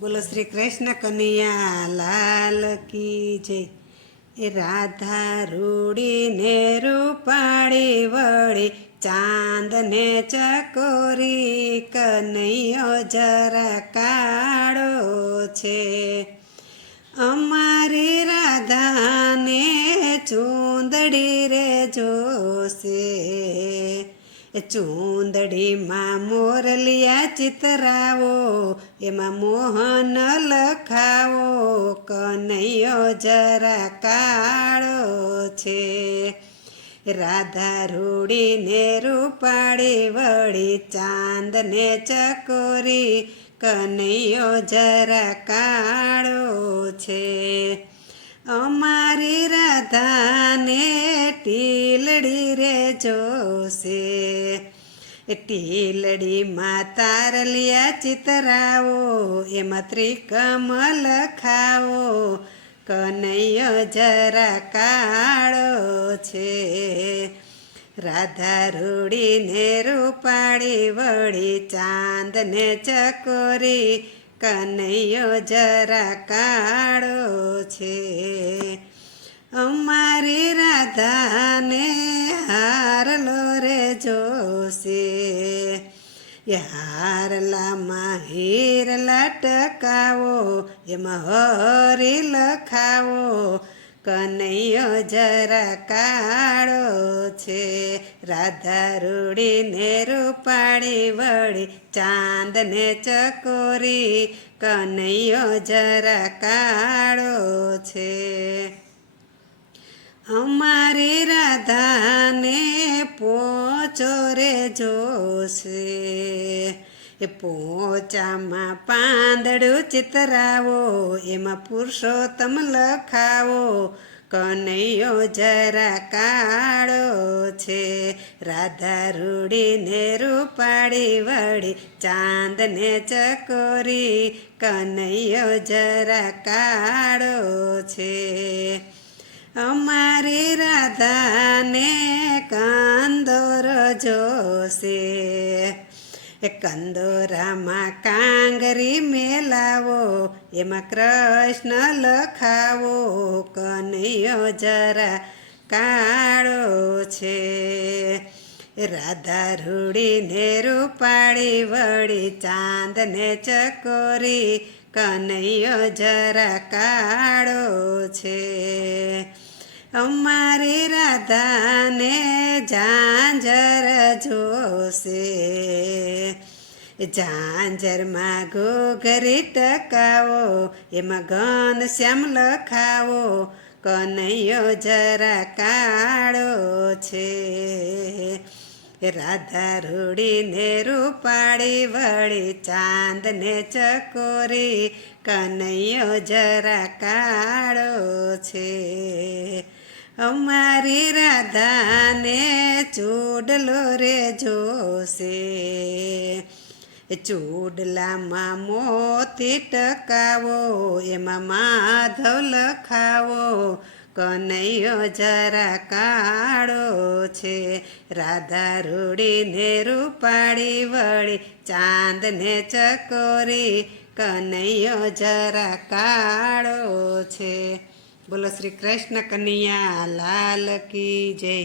બોલો શ્રી કૃષ્ણ કનૈયા લાલ કી જય. એ રાધા રૂડીને રૂપાળી વળી ચાંદને ચકોરી કનૈયો જરા કાળો છે. અમારી રાધાને ચૂંદડી રે જોશે, ચૂંદડીમાં મોરલિયા ચિતરાવો, એમાં મોહન લખાવો, કનૈયો જરા કાળો છે. રાધા રૂડીને રૂપાળી વળી ચાંદને ચકોરી કનૈયો જરા કાળો છે. અમારી રાધાને ટીલડી રે જોશે, ટીલડીમાં તારલિયા ચિતરાવો, એમાં ત્રિકમલ ખાવો, કનૈયો જરા કાળો છે. રાધા રૂડીને રૂપાળી વળી ચાંદને ચકોરી કનૈયો જરા કાળો છે. અમારી રાધાને હારલો રે જોશે, એ હારલામાં હીર લટકાવો, એમાં હરી લખાવો, કનૈયો જરા કાળો છે. રાધા રૂડીને રૂપાળી વળી ચાંદને ચકોરી કનૈયો જરા કાળો છે. અમારી રાધાને પોચો રે જોશે, એ પોચામાં પાંદડું ચિતરાવો, એમાં પુરુષોત્તમ લખાવો, કનૈયો જરા કાળો છે. રાધા રૂડીને રૂપાળી વળી ચાંદને ચકોરી કનૈયો જરા કાળો છે. અમારી રાધાને કંદોર જોશે, એ કંદોરામાં કાંગરી મેલાવો, એમાં કૃષ્ણ લખાવો, કનૈયો જરા કાળો છે. રાધા રૂડીને રૂપાળી વળી ચાંદને ચકોરી કનૈયો જરા કાળો છે. અમારી રાધાને ઝાંઝર જોશે, ઝાંઝરમાં ઘોઘરી ટકાવો, એમાં ઘનશ્યામ લખાવો, કનૈયો જરા કાળો છે. રાધા રૂડીને રૂપાળી વળી ચાંદને ચકોરી કનૈયો જરા કાળો છે. અમારી રાધાને ચૂડલો રે જોશે, ચૂડલામાં મોતી ટકાવો, એમાં માધવ લખાવો, કનૈયો જરા કાળો છે. રાધા રૂડીને રૂપાળી વળી ચાંદને ચકોરી કનૈયો જરા કાળો છે. બોલો શ્રી કૃષ્ણ કનૈયા લાલ કી જય.